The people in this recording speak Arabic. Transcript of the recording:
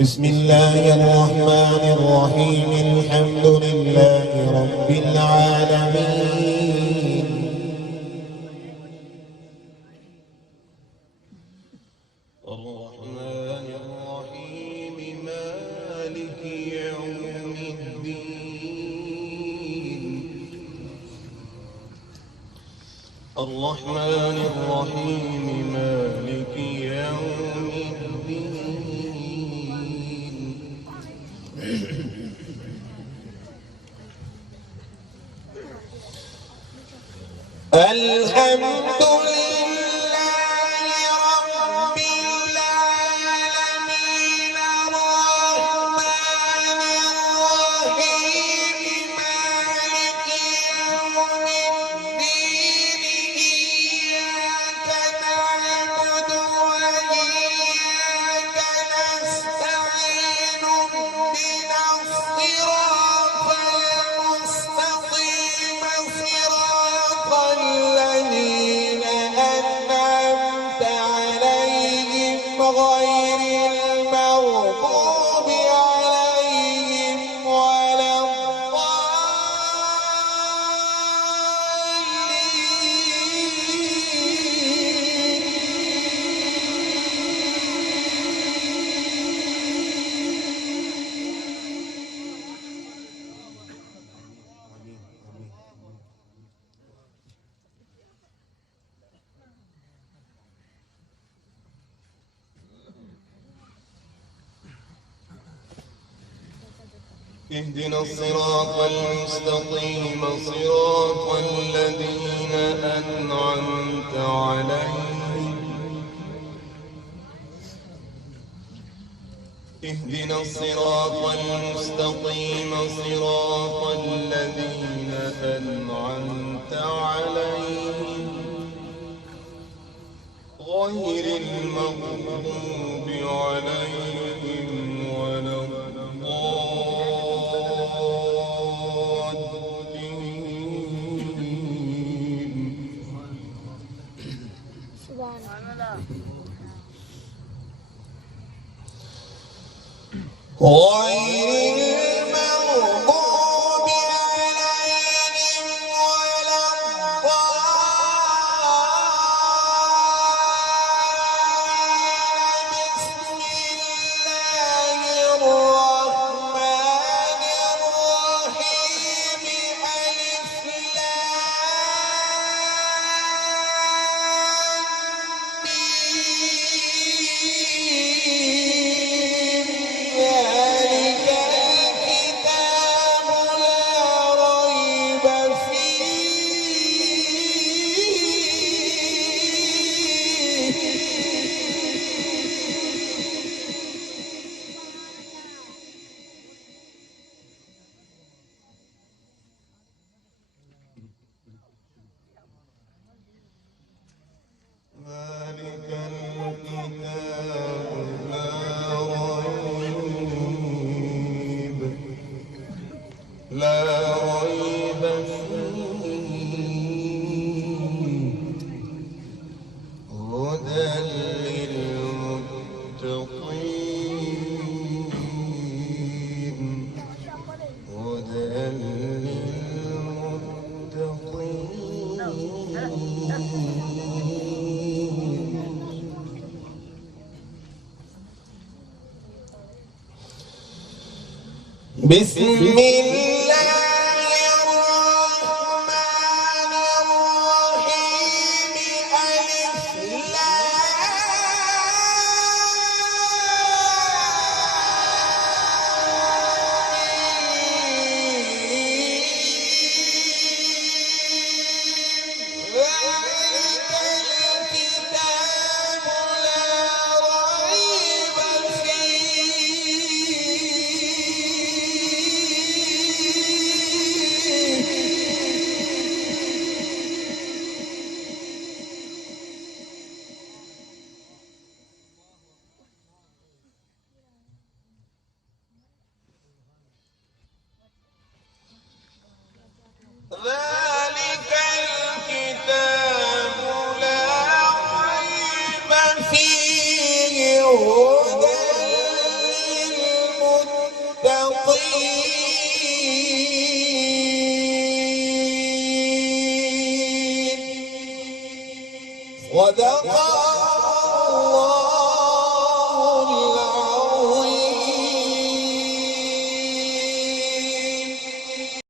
بسم الله الرحمن الرحيم الحمد لله رب العالمين الرحمن الرحيم مالك يوم الدين الرحمن الرحيم مالك يوم الدين الحمد لله رب العالمين الرحمن الرحيم مالك يوم الدين إياك نعبد وإياك نستعين اهدنا الصراط المستقيم صراط الذين أنعمت عليهم غير المغضوب عليهم ولا اهدنا الصراط المستقيم صراط الذين أنعمت عليهم اهدنا الصراط المستقيم صراط الذين أنعمت عليهم غير المغضوب عليهم ولا غير المغضوب عليهم ولا بسم الله الرحمن الرحيم ألف ذلك الكتاب لا ريب فيه هدى للمتقين بسم الله الرحمن الرحيم ألف ذلك الكتاب لا ريب ذلك الكتاب لا ريب فيه هدى صدق الله